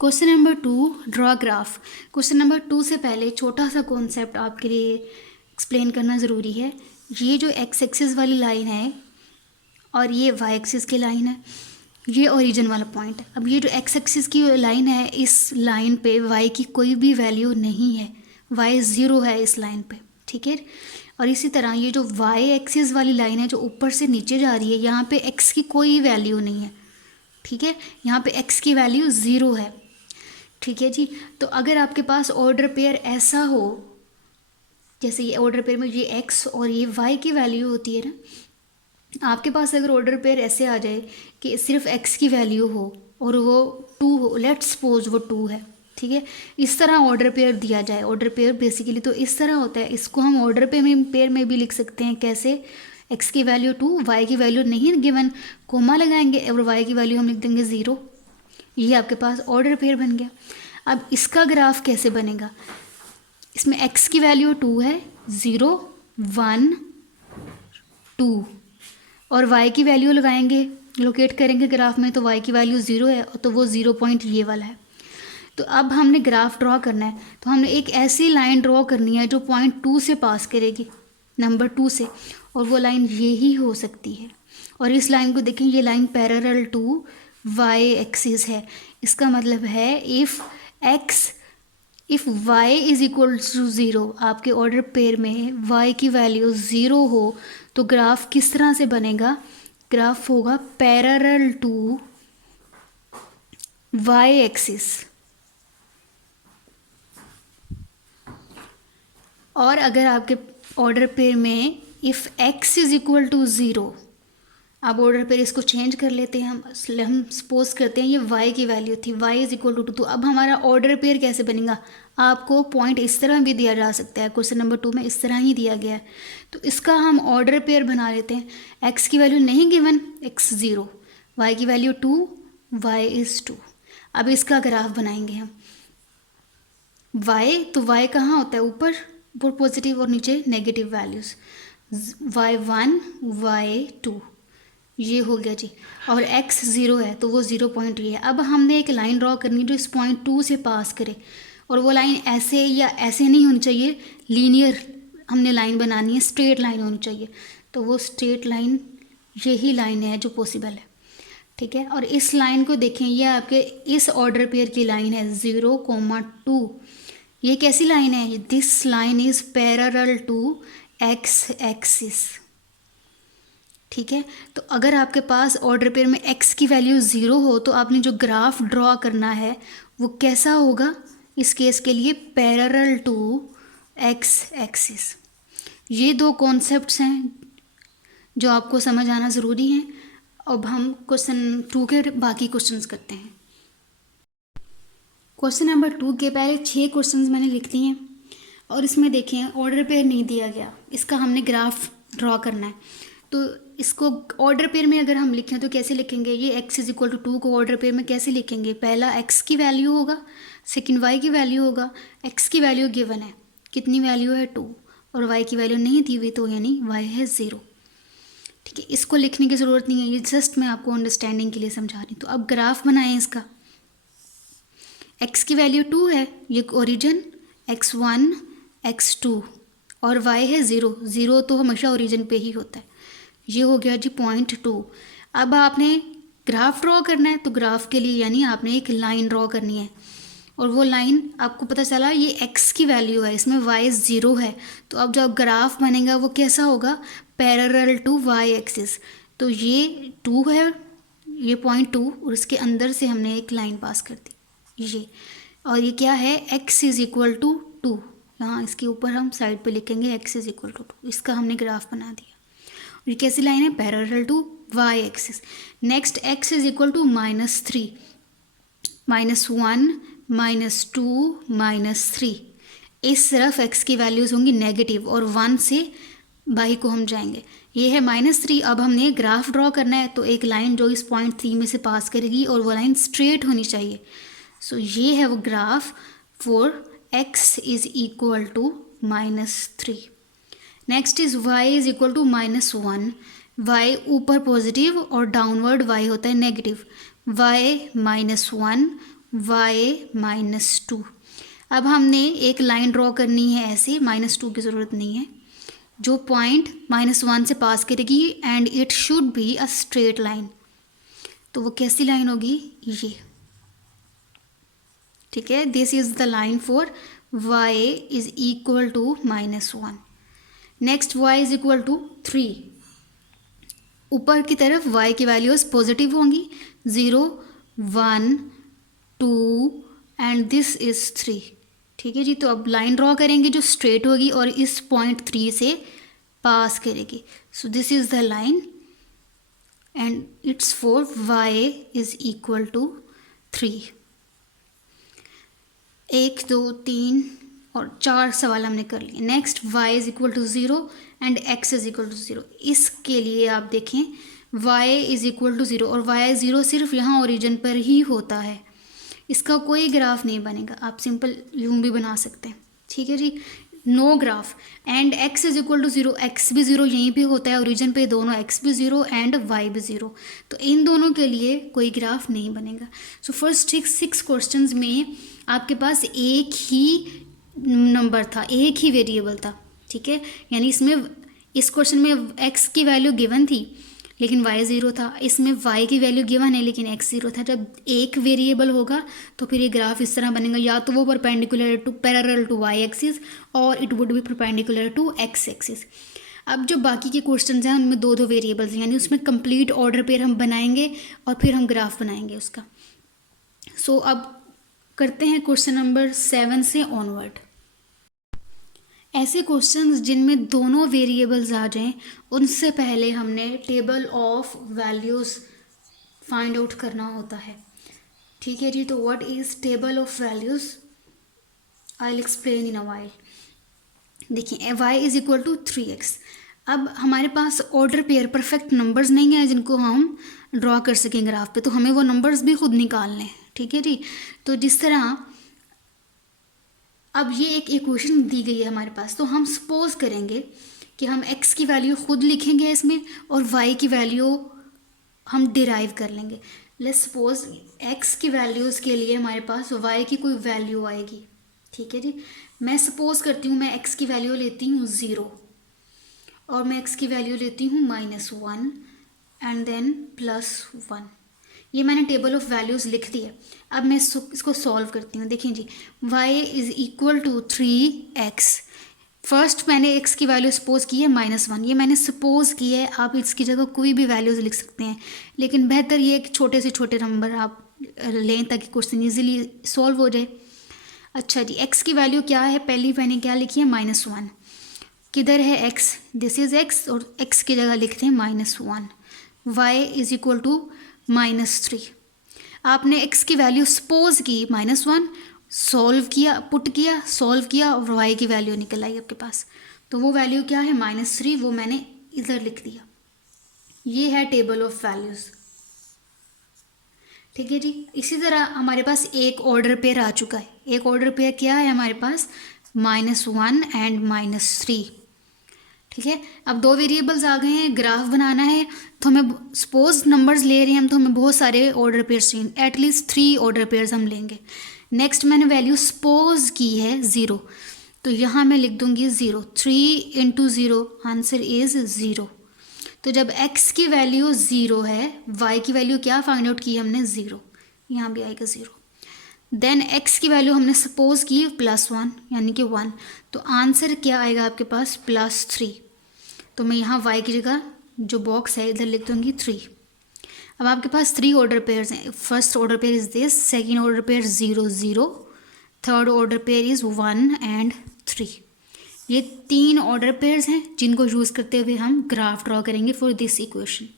Question number 2, draw graph. Question number 2 से पहले छोटा सा कॉन्सेप्ट आपके लिए एक्सप्लेन करना ज़रूरी है। ये जो एक्स एक्सिस वाली लाइन है और ये वाई एक्सिस की लाइन है, ये ओरिजिन वाला पॉइंट है। अब ये जो एक्स एक्सिस की लाइन है, इस लाइन पे वाई की कोई भी वैल्यू नहीं है, वाई ज़ीरो है इस लाइन पे, ठीक है। और इसी तरह ये जो वाई एक्सिस वाली लाइन है जो ऊपर से नीचे जा रही है, यहाँ पे एक्स की कोई वैल्यू नहीं है, ठीक है। यहाँ पे एक्स की वैल्यू ज़ीरो है, ठीक है जी। तो अगर आपके पास ऑर्डर पेयर ऐसा हो, जैसे ये ऑर्डर पेयर में ये एक्स और ये वाई की वैल्यू होती है ना, आपके पास अगर ऑर्डर पेयर ऐसे आ जाए कि सिर्फ एक्स की वैल्यू हो और वो टू हो, लेट्स सपोज वो टू है, ठीक है। इस तरह ऑर्डर पेयर दिया जाए। ऑर्डर पेयर बेसिकली तो इस तरह होता है, इसको हम ऑर्डर पेयर में भी लिख सकते हैं। कैसे? एक्स की वैल्यू टू, वाई की वैल्यू नहीं गिवन, कोमा लगाएंगे और वाई की वैल्यू हम लिख देंगे ज़ीरो। ये आपके पास ऑर्डर पेयर बन गया। अब इसका ग्राफ कैसे बनेगा? इसमें एक्स की वैल्यू टू है, ज़ीरो, वन, टू, और y की वैल्यू लगाएंगे, लोकेट करेंगे ग्राफ में, तो y की वैल्यू ज़ीरो है, तो वो ज़ीरो पॉइंट ये वाला है। तो अब हमने ग्राफ ड्रॉ करना है, तो हमने एक ऐसी लाइन ड्रॉ करनी है जो पॉइंट टू से पास करेगी, नंबर टू से, और वो लाइन ये ही हो सकती है। और इस लाइन को देखें, ये line parallel to Y axis है। इसका मतलब है if y is equal to zero, आपके ऑर्डर पेयर में y की वैल्यू ज़ीरो हो, तो ग्राफ किस तरह से बनेगा? ग्राफ होगा पैरेलल टू वाई एक्सिस। और अगर आपके ऑर्डर पेयर में if x is equal to zero, अब ऑर्डर पेयर इसको चेंज कर लेते हैं, हम सपोज करते हैं ये y की वैल्यू थी, y इज इक्वल टू, तो अब हमारा ऑर्डर पेयर कैसे बनेगा? आपको पॉइंट इस तरह भी दिया जा सकता है, क्वेश्चन नंबर 2 में इस तरह ही दिया गया है। तो इसका हम ऑर्डर पेयर बना लेते हैं। x की वैल्यू नहीं गिवन, x ज़ीरो, y की value two, y is two. अब इसका ग्राफ बनाएंगे हम। y, तो y कहाँ होता है? ऊपर पॉजिटिव और नीचे नेगेटिव वैल्यूज़, y1, y2, ये हो गया जी। और x ज़ीरो है तो वो ज़ीरो पॉइंट ये है। अब हमने एक लाइन ड्रॉ करनी है जो इस पॉइंट टू से पास करे, और वो लाइन ऐसे या ऐसे नहीं होनी चाहिए, लीनियर हमने लाइन बनानी है, स्ट्रेट लाइन होनी चाहिए। तो वो स्ट्रेट लाइन यही लाइन है जो पॉसिबल है, ठीक है। और इस लाइन को देखें, ये आपके इस ऑर्डर पेयर की लाइन है, ज़ीरो कोमा टू। ये कैसी लाइन है? This line is parallel to X axis, ठीक है। तो अगर आपके पास ऑर्डर पेयर में x की वैल्यू ज़ीरो हो, तो आपने जो ग्राफ ड्रॉ करना है वो कैसा होगा? इस केस के लिए पैरेलल टू x एक्सिस। ये दो कॉन्सेप्ट्स हैं जो आपको समझ आना ज़रूरी हैं। अब हम क्वेश्चन 2 के बाकी क्वेश्चंस करते हैं। क्वेश्चन नंबर 2 के पहले 6 क्वेश्चंस मैंने लिख दिए हैं, और इसमें देखें ऑर्डर पेयर नहीं दिया गया, इसका हमने ग्राफ ड्रॉ करना है। तो इसको ऑर्डर पेयर में अगर हम लिखें तो कैसे लिखेंगे? ये x is equal to two को ऑर्डर पेयर में कैसे लिखेंगे? पहला x की वैल्यू होगा, सेकंड y की वैल्यू होगा। x की वैल्यू गिवन है, कितनी वैल्यू है? टू, और y की वैल्यू नहीं दी हुई, तो यानी y है ज़ीरो, ठीक है। इसको लिखने की ज़रूरत नहीं है, ये जस्ट मैं आपको अंडरस्टैंडिंग के लिए समझा रही हूँ। तो अब ग्राफ बनाएं इसका। x की वैल्यू टू है, ये ओरिजिन, x1, x2, और y है ज़ीरो। ज़ीरो तो हमेशा ओरिजिन पे ही होता है। ये हो गया जी पॉइंट टू। अब आपने ग्राफ ड्रॉ करना है, तो ग्राफ के लिए यानी आपने एक लाइन ड्रॉ करनी है, और वो लाइन आपको पता चला ये x की वैल्यू है, इसमें y ज़ीरो है। तो अब जब ग्राफ बनेगा वो कैसा होगा? Parallel to y axis. तो ये टू है, ये पॉइंट टू, और इसके अंदर से हमने एक लाइन पास कर दी ये, और ये क्या है? x is equal to two. यहाँ इसके ऊपर हम साइड पे लिखेंगे x is equal to two. इसका हमने ग्राफ बना दिया। ये कैसी लाइन है? Parallel to Y axis. Next x is equal to -3, -1, -2, -3। इस तरफ x की वैल्यूज़ होंगी नेगेटिव, और 1 से बाई को हम जाएंगे। ये है -3। अब हमने ग्राफ ड्रॉ करना है, तो एक लाइन जो इस पॉइंट 3 में से पास करेगी, और वो लाइन स्ट्रेट होनी चाहिए। सो ये है वो graph for x is equal to -3। Next is y is equal to -1। y ऊपर पॉजिटिव और डाउनवर्ड y होता है नेगेटिव। y -1, y-2। अब हमने एक लाइन ड्रॉ करनी है ऐसे, -2 की ज़रूरत नहीं है, जो पॉइंट -1 से पास करेगी and it should be a straight line. तो वो कैसी लाइन होगी, ये, ठीक है। This is the line for y is equal to -1। Next y is equal to 3। ऊपर की तरफ y की वैल्यूज पॉजिटिव होंगी, 0, 1, 2 एंड दिस इज 3, ठीक है जी। तो अब लाइन ड्रॉ करेंगे जो स्ट्रेट होगी और इस पॉइंट 3 से पास करेगी। So this is the line and it's for y is equal to 3। 1, 2, 3 और 4 सवाल हमने कर लिए। Next y is equal to 0 and x is equal to 0। इसके लिए आप देखें y इज इक्वल टू 0 और y 0 सिर्फ यहाँ ओरिजिन पर ही होता है, इसका कोई ग्राफ नहीं बनेगा। आप सिंपल यूं भी बना सकते हैं, ठीक है जी, no graph. And x is equal to 0, x भी 0 यहीं पे होता है ओरिजिन पे, दोनों x भी 0 एंड y भी 0, तो इन दोनों के लिए कोई ग्राफ नहीं बनेगा। सो फर्स्ट 6 क्वेश्चंस में आपके पास एक ही नंबर था, एक ही वेरिएबल था, ठीक है। यानी इसमें इस क्वेश्चन में x की वैल्यू गिवन थी लेकिन y 0 था, इसमें y की वैल्यू गिवन है लेकिन x 0 था। जब एक वेरिएबल होगा तो फिर ये ग्राफ इस तरह बनेगा, या तो वो perpendicular to parallel to y axis और it would be perpendicular to x axis. अब जो बाकी के क्वेश्चंस हैं उनमें 2 वेरिएबल्स हैं, यानी उसमें कंप्लीट ऑर्डर पेयर हम बनाएंगे और फिर हम ग्राफ बनाएंगे उसका। सो अब करते हैं क्वेश्चन नंबर 7 से ऑनवर्ड। ऐसे क्वेश्चंस जिनमें दोनों वेरिएबल्स आ जाएं उनसे पहले हमने table of values find out करना होता है, ठीक है जी। तो what is table of values, I will explain in a while. देखिए y is equal to 3x। अब हमारे पास ऑर्डर पेयर परफेक्ट नंबर्स नहीं है जिनको हम ड्रॉ कर सकें ग्राफ पे, तो हमें वो नंबर्स भी खुद निकालने हैं, ठीक है जी। तो जिस तरह अब ये एक इक्वेशन दी गई है हमारे पास, तो हम सपोज करेंगे कि हम x की वैल्यू खुद लिखेंगे इसमें और y की वैल्यू हम डिराइव कर लेंगे। लेट्स सपोज x की वैल्यूज़ के लिए हमारे पास y की कोई वैल्यू आएगी, ठीक है जी। मैं सपोज करती हूँ मैं x की वैल्यू लेती हूँ 0 और मैं x की वैल्यू लेती हूँ -1 एंड देन +1। ये मैंने टेबल ऑफ वैल्यूज़ लिख दी है। अब मैं इसको सॉल्व करती हूँ। देखिए जी, y is equal to 3x। First मैंने x की वैल्यू सपोज की है -1, ये मैंने सपोज की है, आप इसकी जगह कोई भी वैल्यूज़ लिख सकते हैं, लेकिन बेहतर ये कि छोटे से छोटे नंबर आप लें ताकि क्वेश्चन ईजिली सॉल्व हो जाए। अच्छा जी, x की वैल्यू क्या है, पहली मैंने क्या लिखी है -1। किधर है x, दिस इज़ x और x की जगह लिखते हैं -1। y is equal to -3। आपने x की वैल्यू सपोज की -1, सॉल्व किया, पुट किया, सॉल्व किया और y की वैल्यू निकल आई आपके पास। तो वो वैल्यू क्या है -3, वो मैंने इधर लिख दिया। ये है टेबल ऑफ वैल्यूज़, ठीक है जी। इसी तरह हमारे पास एक ऑर्डर पेयर आ चुका है। एक ऑर्डर पेयर क्या है हमारे पास, -1 एंड -3, ठीक है। अब 2 वेरिएबल्स आ गए हैं, ग्राफ बनाना है तो हमें सपोज नंबर्स ले रहे हैं हम, तो हमें बहुत सारे ऑर्डर पेयर्स चाहिए, एटलीस्ट 3 ऑर्डर पेयर्स हम लेंगे। नेक्स्ट मैंने वैल्यू सपोज की है 0, तो यहाँ मैं लिख दूंगी 0, 3 × 0 आंसर इज़ 0। तो जब x की वैल्यू 0 है, y की वैल्यू क्या फाइंड आउट की हमने 0, यहाँ भी आएगा 0। देन x की वैल्यू हमने सपोज की +1 यानी कि 1, तो आंसर क्या आएगा आपके पास +3। तो मैं यहाँ y की जगह जो बॉक्स है इधर लिख दूँगी 3। अब आपके पास 3 ऑर्डर पेयर्स हैं। First order pair is this, second order pair 0 0, third order pair is 1 and 3। ये 3 ऑर्डर पेयर्स हैं जिनको यूज़ करते हुए हम ग्राफ ड्रॉ करेंगे फॉर दिस इक्वेशन।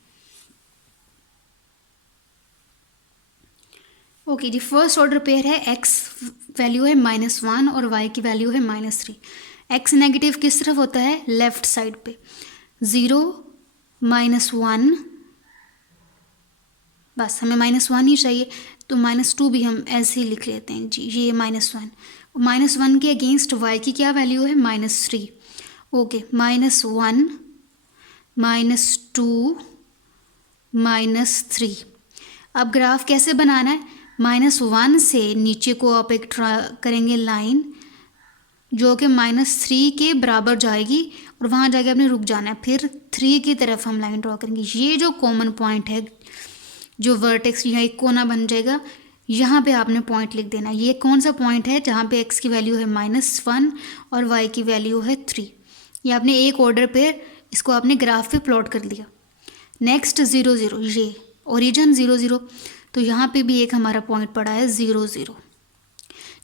ओके जी, फर्स्ट ऑर्डर पेयर है, x वैल्यू है -1 और y की वैल्यू है -3। x नेगेटिव किस तरफ होता है, लेफ्ट साइड पे। 0 -1, बस हमें -1 ही चाहिए, तो -2 भी हम ऐसे ही लिख लेते हैं जी। ये -1, -1 के अगेंस्ट y की क्या वैल्यू है, -3। ओके, -1 -2 -3। अब ग्राफ कैसे बनाना है, -1 से नीचे को आप एक ड्रा करेंगे लाइन जो कि -3 के बराबर जाएगी और वहाँ जाके आपने रुक जाना है। फिर 3 की तरफ हम लाइन ड्रॉ करेंगे। ये जो कॉमन पॉइंट है, जो वर्टेक्स यहाँ एक कोना बन जाएगा, यहाँ पे आपने पॉइंट लिख देना। ये कौन सा पॉइंट है जहाँ पे x की वैल्यू है -1 और y की वैल्यू है 3। ये आपने एक ऑर्डर पे इसको आपने ग्राफ पे प्लॉट कर लिया। नेक्स्ट 0 0, ये ओरिजिन 0 0, तो यहाँ पे भी एक हमारा पॉइंट पड़ा है 0 0।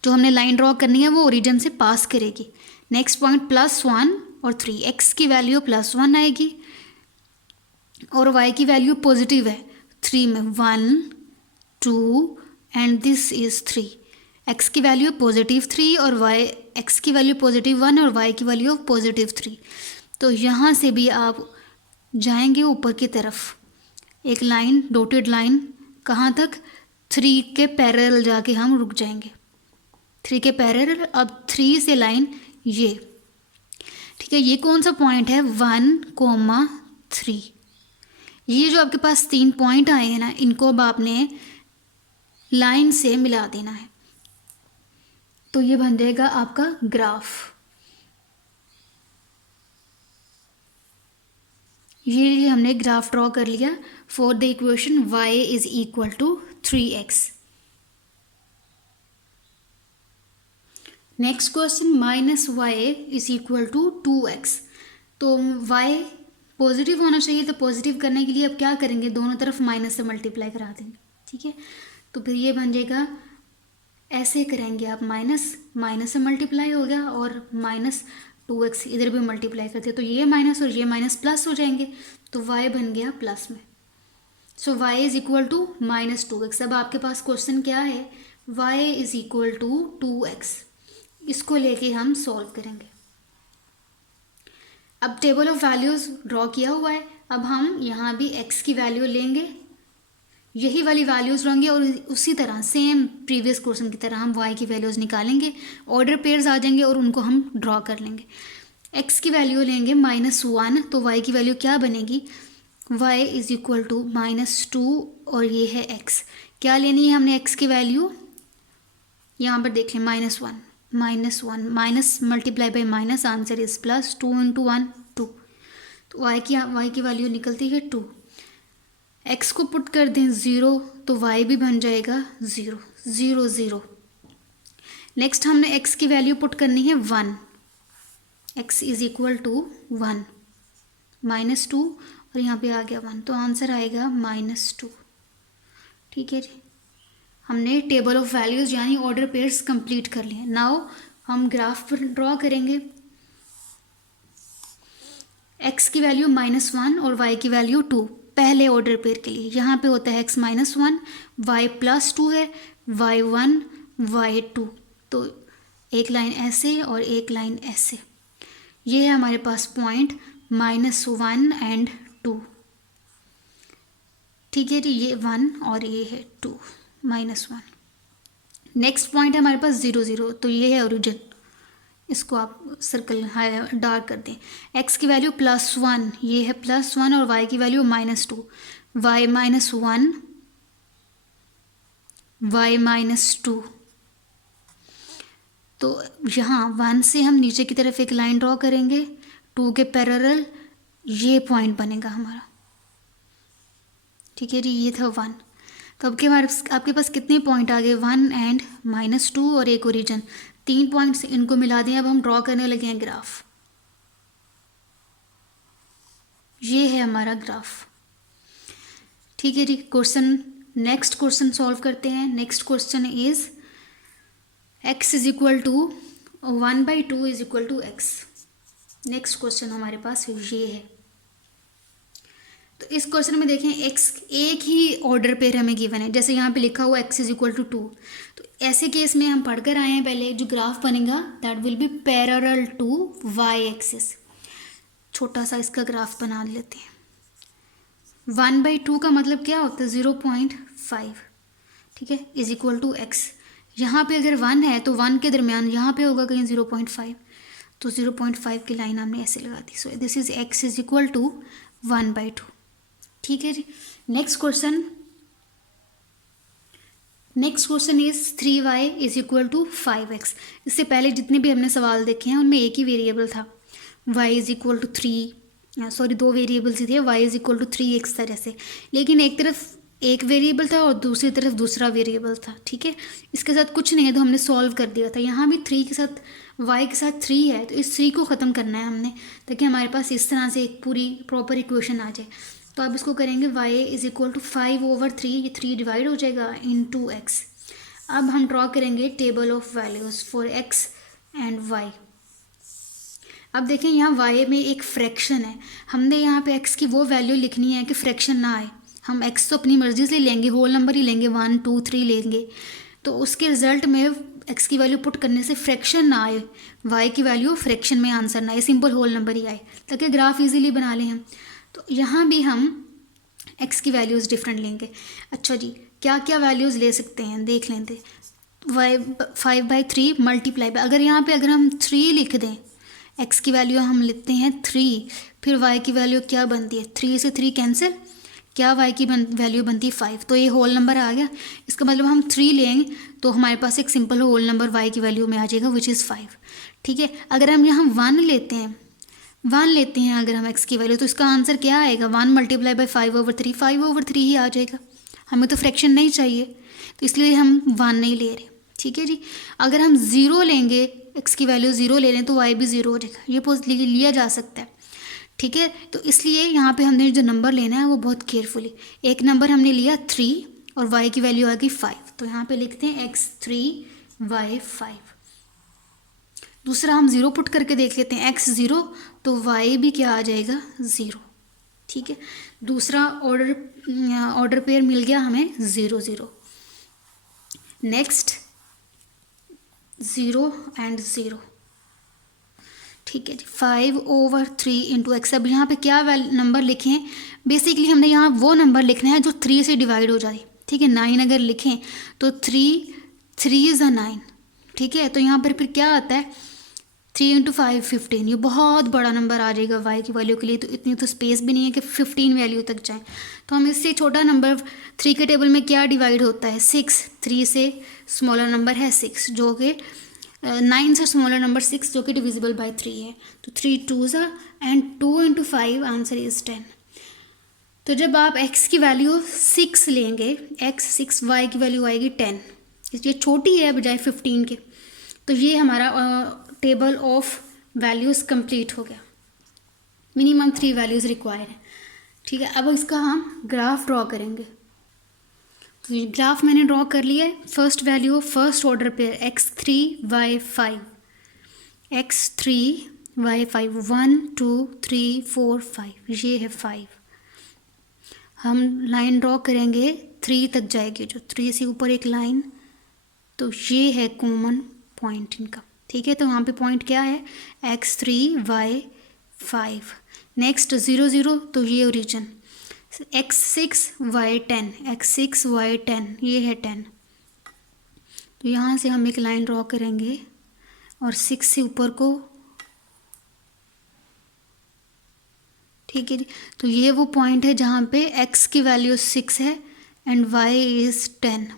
जो हमने लाइन ड्रॉ करनी है वो ओरिजिन से पास करेगी। नेक्स्ट पॉइंट +1 और 3, x की वैल्यू +1 आएगी और y की वैल्यू पॉजिटिव है 3 में, 1 2 एंड दिस इज़ 3। x की वैल्यू पॉजिटिव 3 और x की वैल्यू पॉजिटिव 1 और y की वैल्यू पॉजिटिव 3। तो यहाँ से भी आप जाएंगे ऊपर की तरफ, एक लाइन डॉटेड लाइन, कहाँ तक, 3 के पैरेलल जाके हम रुक जाएंगे। 3 के पैरेलल, अब 3 से लाइन ये, ठीक है। ये कौन सा पॉइंट है, 1, 3। ये जो आपके पास 3 पॉइंट आए हैं ना, इनको अब आपने लाइन से मिला देना है, तो ये बन जाएगा आपका ग्राफ। ये हमने ग्राफ ड्रॉ कर लिया for the equation y is equal to 3x। Next question -y is equal to 2x। तो y पॉजिटिव होना चाहिए, तो पॉजिटिव करने के लिए अब क्या करेंगे, दोनों तरफ माइनस से मल्टीप्लाई करा देंगे, ठीक है। तो फिर ये बन जाएगा, ऐसे करेंगे आप, माइनस से मल्टीप्लाई हो गया और -2x इधर भी मल्टीप्लाई करते हैं, तो ये माइनस और ये माइनस प्लस हो जाएंगे, तो y बन गया प्लस में। So y is equal to -2x। अब आपके पास क्वेश्चन क्या है, y is equal to 2x। इसको लेके हम सॉल्व करेंगे। अब टेबल ऑफ वैल्यूज़ ड्रॉ किया हुआ है, अब हम यहाँ भी x की वैल्यू लेंगे, यही वाली वैल्यूज़ रहेंगे और उसी तरह सेम प्रीवियस क्वेश्चन की तरह हम y की वैल्यूज़ निकालेंगे, ऑर्डर पेयर्स आ जाएंगे और उनको हम ड्रॉ कर लेंगे। x की वैल्यू लेंगे -1, तो y की वैल्यू क्या बनेगी, y इज इक्वल टू -2 और ये है x। क्या लेनी है हमने x की वैल्यू, यहाँ पर देख लें, -1 minus multiply by minus, answer is +2 × 1 2। तो y की वैल्यू निकलती है 2। x को पुट कर दें 0, तो y भी बन जाएगा 0 0 0। नेक्स्ट हमने x की वैल्यू पुट करनी है 1, x इज इक्वल टू 1, -2 और यहाँ पे आ गया 1, तो आंसर आएगा -2, ठीक है जी। हमने टेबल ऑफ वैल्यूज़ यानी ऑर्डर पेयर्स कंप्लीट कर लिए। नाउ हम ग्राफ ड्रॉ करेंगे। x की वैल्यू -1 और y की वैल्यू 2 पहले ऑर्डर पेयर के लिए। यहाँ पे होता है x -1, y +2 है, y 1 y 2, तो एक लाइन ऐसे और एक लाइन ऐसे। ये है हमारे पास पॉइंट -1 एंड 2, ठीक है जी। ये 1 और ये है 2, -1। नेक्स्ट पॉइंट है हमारे पास 0 0, तो ये है ओरिजिन, इसको आप सर्कल डार्क कर दें। x की वैल्यू +1, ये है +1 और y की वैल्यू -2, y -1 y -2। तो यहाँ 1 से हम नीचे की तरफ एक लाइन ड्रॉ करेंगे, 2 के पैरेलल, ये पॉइंट बनेगा हमारा, ठीक है जी। ये था 1। तो आपके पास कितने पॉइंट आ गए, 1 एंड -2 और एक ओरिजिन, 3 पॉइंट्स, इनको मिला दें। अब हम ड्रॉ करने लगे हैं ग्राफ। ये है हमारा ग्राफ, ठीक है जी। नेक्स्ट क्वेश्चन सॉल्व करते हैं। Next question is x is equal to 1/2 is equal to x। Next question हमारे पास ये है। तो इस क्वेश्चन में देखें, x एक ही ऑर्डर पेयर हमें गिवन है, जैसे यहाँ पे लिखा हुआ x इज इक्वल टू 2। तो ऐसे केस में हम पढ़कर आए हैं पहले, जो ग्राफ बनेगा that will be parallel to y axis. छोटा सा इसका ग्राफ बना लेते हैं। 1/2 का मतलब क्या होता है, 0.5, ठीक है, इज इक्वल टू x। यहाँ पे अगर 1 है तो 1 के दरमियान यहाँ पे होगा कहीं 0.5, तो 0.5 की लाइन हमने ऐसे लगा दी। So this is x is equal to 1/2, ठीक है जी। Next question, next question is 3y is equal to 5x। इससे पहले जितने भी हमने सवाल देखे हैं उनमें एक ही वेरिएबल था, y is equal to 3, sorry 2 variables ही थे, y is equal to 3x तरह से, लेकिन एक तरफ एक वेरिएबल था और दूसरी तरफ दूसरा वेरिएबल था। ठीक है, इसके साथ कुछ नहीं है तो हमने सॉल्व कर दिया था। यहाँ भी 3 के साथ y के साथ 3 है तो इस 3 को ख़त्म करना है हमने, ताकि हमारे पास इस तरह से एक पूरी प्रॉपर इक्वेशन आ जाए। तो अब इसको करेंगे y इज इक्वल टू 5/3, ये 3 डिवाइड हो जाएगा इन 2x। अब हम ड्रॉ करेंगे table of values for x and y। अब देखें यहाँ y में एक फ्रैक्शन है, हमने यहाँ पे x की वो वैल्यू लिखनी है कि फ्रैक्शन ना आए। हम x तो अपनी मर्ज़ी से लेंगे, होल नंबर ही लेंगे, 1 2 3 लेंगे, तो उसके रिज़ल्ट में x की वैल्यू पुट करने से फ्रैक्शन ना आए, y की वैल्यू फ्रैक्शन में आंसर ना आए, सिंपल होल नंबर ही आए, ताकि ग्राफ इजीली बना लें हम। तो यहाँ भी हम x की वैल्यूज़ डिफरेंट लेंगे। अच्छा जी, क्या क्या वैल्यूज़ ले सकते हैं देख लेते। 5/3 मल्टीप्लाई बाय, अगर यहाँ पे अगर हम 3 लिख दें, x की वैल्यू हम लिखते हैं 3, फिर y की वैल्यू क्या बनती है, 3 से 3 कैंसिल, क्या y की वैल्यू बनती है 5, तो ये होल नंबर आ गया। इसका मतलब हम 3 लेंगे तो हमारे पास एक सिंपल होल नंबर y की वैल्यू में आ जाएगा विच इज़ 5। ठीक है, अगर हम यहाँ 1 लेते हैं अगर हम x की वैल्यू, तो इसका आंसर क्या आएगा, 1 मल्टीप्लाई बाय 5/3, 5/3 ही आ जाएगा। हमें तो फ्रैक्शन नहीं चाहिए, तो इसलिए हम 1 नहीं ले रहे। ठीक है जी, अगर हम 0 लेंगे, x की वैल्यू 0 ले लें तो y भी 0 हो जाएगा, ये लिया जा सकता है। ठीक है, तो इसलिए यहाँ पे हमने जो नंबर लेना है वो बहुत केयरफुली, एक नंबर हमने लिया 3 और y की वैल्यू आ गई 5, तो यहाँ पे लिखते हैं x3 y5। दूसरा हम 0 पुट करके देख लेते हैं, x 0 तो y भी क्या आ जाएगा 0। ठीक है, दूसरा ऑर्डर पेयर मिल गया हमें 0 0। Next 0 and 0। ठीक है जी, 5/3 इंटू एक्स। अब यहाँ पे क्या नंबर लिखें, बेसिकली हमने यहाँ वो नंबर लिखना है जो 3 से डिवाइड हो जाए। ठीक है, 9 अगर लिखें तो 3 इज़ 9। ठीक है, तो यहाँ पर फिर क्या आता है, 3 × 5 15, ये बहुत बड़ा नंबर आ जाएगा y की वैल्यू के लिए, तो इतनी तो स्पेस भी नहीं है कि 15 वैल्यू तक जाए। तो हम इससे छोटा नंबर 3 के टेबल में क्या डिवाइड होता है, 6, 3 से स्मॉलर नंबर है 6, जो कि 9 से स्मॉलर नंबर 6 जो कि डिविजिबल बाय 3 है। तो 3 2s एंड 2 × 5 आंसर इज़ 10। तो जब आप x की वैल्यू 6 लेंगे, x 6, y की वैल्यू आएगी 10, इसलिए छोटी है बजाय 15 के। तो ये हमारा टेबल ऑफ वैल्यूज़ कंप्लीट हो गया, मिनिमम 3 वैल्यूज़ रिक्वायर्ड है। ठीक है, अब इसका हम ग्राफ ड्रॉ करेंगे। तो ये ग्राफ मैंने ड्रॉ कर लिया है। फर्स्ट वैल्यू फर्स्ट ऑर्डर पे x3 y5, x3 y5, 1 2 3 4 5, ये है 5। हम लाइन ड्रॉ करेंगे 3 तक जाएगी, जो 3 से ऊपर एक लाइन, तो ये है कॉमन पॉइंट इनका। ठीक है, तो यहाँ पे पॉइंट क्या है, x3 y5। नेक्स्ट 0 0, तो ये origin, x6 y10, x6 y10, ये है 10। तो यहाँ से हम एक लाइन ड्रॉ करेंगे और 6 से ऊपर को, ठीक है जी। तो ये वो पॉइंट है जहाँ पे x की वैल्यू 6 है एंड y इज़ 10।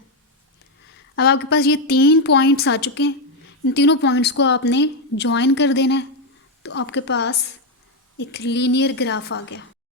अब आपके पास ये 3 पॉइंट्स आ चुके हैं, इन तीनों पॉइंट्स को आपने ज्वाइन कर देना है, तो आपके पास एक लीनियर ग्राफ आ गया।